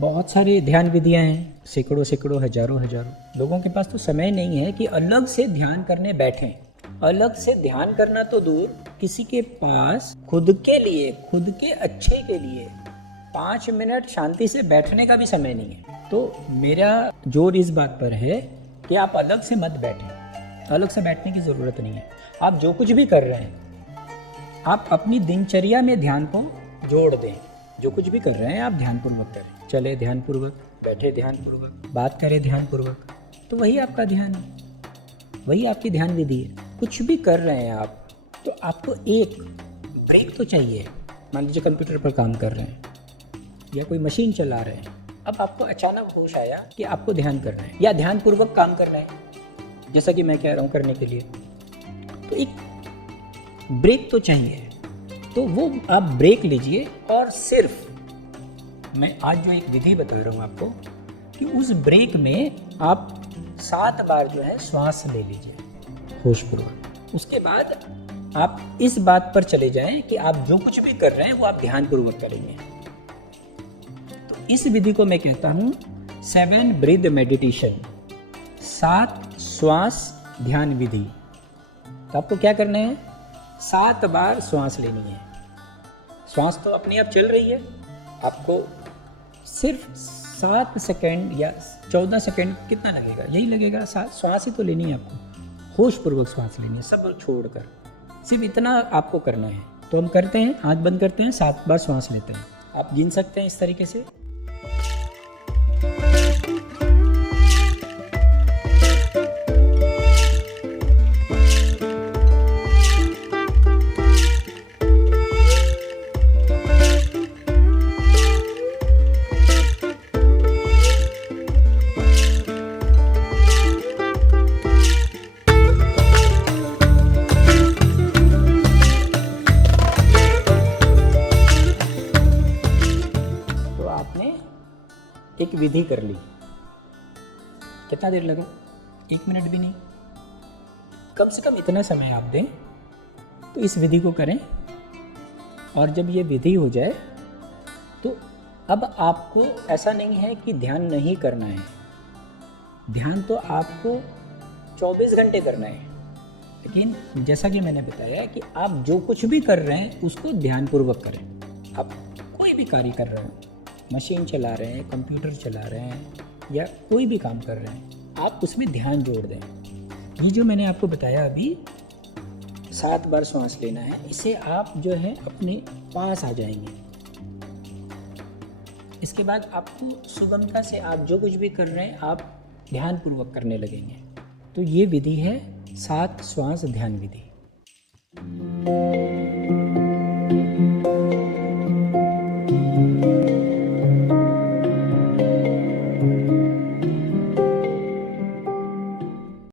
बहुत सारी ध्यान विधियां हैं, सैकड़ों सैकड़ों हजारों हजारों। लोगों के पास तो समय नहीं है कि अलग से ध्यान करने बैठें। अलग से ध्यान करना तो दूर, किसी के पास खुद के लिए, खुद के अच्छे के लिए 5 मिनट शांति से बैठने का भी समय नहीं है। तो मेरा जोर इस बात पर है कि आप अलग से मत बैठें। अलग से बैठने की ज़रूरत नहीं है। आप जो कुछ भी कर रहे हैं, आप अपनी दिनचर्या में ध्यान को जोड़ दें। जो कुछ भी कर रहे हैं आप ध्यानपूर्वक करें। चले ध्यानपूर्वक, बैठे ध्यानपूर्वक, बात करें ध्यानपूर्वक, तो वही आपका ध्यान है, वही आपकी ध्यान विधि है। कुछ भी कर रहे हैं आप, तो आपको एक ब्रेक तो चाहिए। मान लीजिए कंप्यूटर पर काम कर रहे हैं या कोई मशीन चला रहे हैं, अब आपको अचानक होश आया कि आपको ध्यान करना है या ध्यानपूर्वक काम करना है, जैसा कि मैं कह रहा हूँ करने के लिए, तो एक ब्रेक तो चाहिए। तो वो आप ब्रेक लीजिए और सिर्फ मैं आज जो एक विधि बता रहा हूँ आपको कि उस ब्रेक में आप 7 बार जो है श्वास ले लीजिए होशपूर्वक। उसके बाद आप इस बात पर चले जाएं कि आप जो कुछ भी कर रहे हैं वो आप ध्यानपूर्वक करेंगे। तो इस विधि को मैं कहता हूँ 7 ब्रीथ मेडिटेशन, 7 श्वास ध्यान विधि। तो आपको क्या करना है, 7 बार श्वास लेनी है। श्वास तो अपने आप चल रही है, आपको सिर्फ 7 सेकेंड या 14 सेकेंड कितना लगेगा, यही लगेगा। श्वास ही तो लेनी है आपको, होशपूर्वक श्वास लेनी है, सब छोड़कर सिर्फ इतना आपको करना है। तो हम करते हैं, आंख बंद करते हैं, 7 बार श्वास लेते हैं। आप गिन सकते हैं इस तरीके से। एक विधि कर ली, कितना देर लगा, 1 मिनट भी नहीं। कम से कम इतना समय आप दें, तो इस विधि को करें। और जब ये विधि हो जाए तो अब आपको ऐसा नहीं है कि ध्यान नहीं करना है। ध्यान तो आपको 24 घंटे करना है, लेकिन जैसा कि मैंने बताया कि आप जो कुछ भी कर रहे हैं उसको ध्यानपूर्वक करें। आप कोई भी कार्य कर रहे हो, मशीन चला रहे हैं, कंप्यूटर चला रहे हैं या कोई भी काम कर रहे हैं, आप उसमें ध्यान जोड़ दें। ये जो मैंने आपको बताया अभी 7 बार श्वास लेना है, इसे आप जो है अपने पास आ जाएंगे। इसके बाद आपको सुगमता से आप जो कुछ भी कर रहे हैं आप ध्यानपूर्वक करने लगेंगे। तो ये विधि है 7 श्वास ध्यान विधि।